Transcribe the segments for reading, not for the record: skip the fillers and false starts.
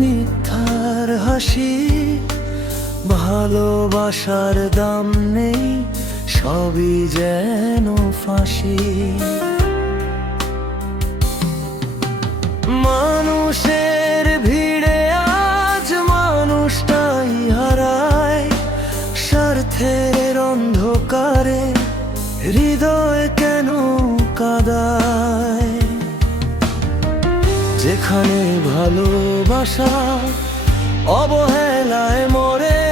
মিথ্যার হাসি, ভালোবাসার দাম নেই, সবই যেন ফাঁসি। মানুষের ভিড়ে আজ মানুষটাই হারায়, স্বার্থের অন্ধকারে হৃদয় কেন কাঁদায়। যেখানে ভালোবাসা অবহেলায় মরে,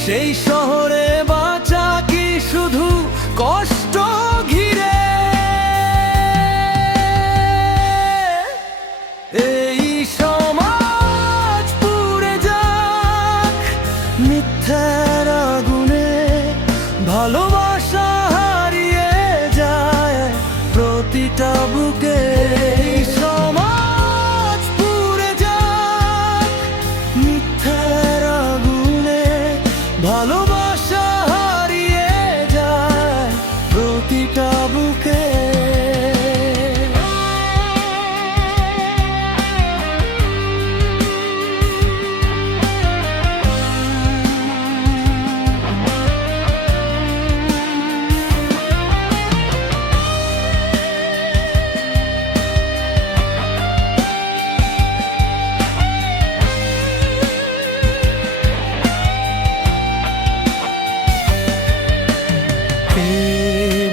সেই শহরে বাঁচা কি শুধু কষ্ট ঘিরে? এই সমাজ পুড়ে যাক মিথ্যার আগুনে, ভালোবাসা হারিয়ে যায় প্রতিটা বুকে। এই সমাজ পুড়ে যাক মিথ্যার আগুনে, ভালোবাসা হারিয়ে যায় প্রতিটা বুকে।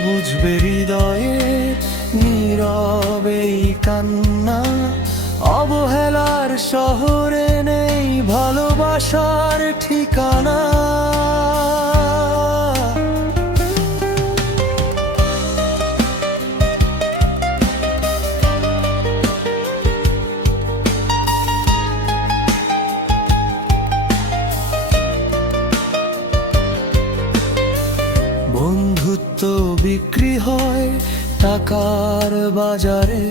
বুঝবে হৃদয়ের নীরবে কান্না, অবহেলার শহরে নেই ভালোবাসার ঠিকানা। বন্ধুত্ব বিক্রি হয় টাকার বাজারে,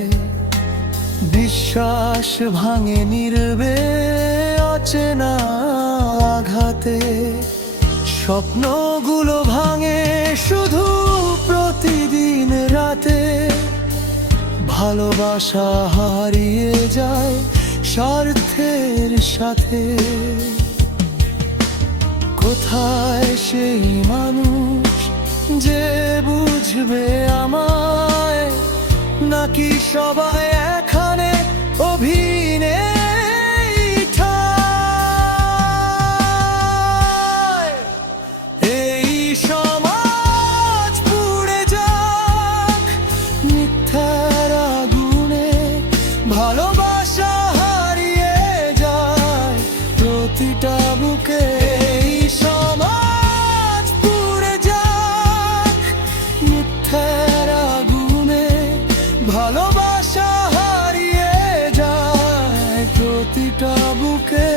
বিশ্বাস ভাঙে নীরবে অচেনা আঘাতে। স্বপ্নগুলো ভাঙে শুধু প্রতিদিন রাতে, ভালোবাসা হারিয়ে যায় স্বার্থের সাথে। কোথায় সেই মানুষ যে বুঝবে আমায়? নাকি সবাই এখানে অভিনয় ঠায়? এই সমাজ পুড়ে যাক মিথ্যার আগুনে, ভালোবাসা হারিয়ে যায় প্রতিটা বুকে। এই সমাজ পুড়ে যাক মিথ্যার আগুনে, ভালোবাসা হারিয়ে যায় প্রতিটা বুকে।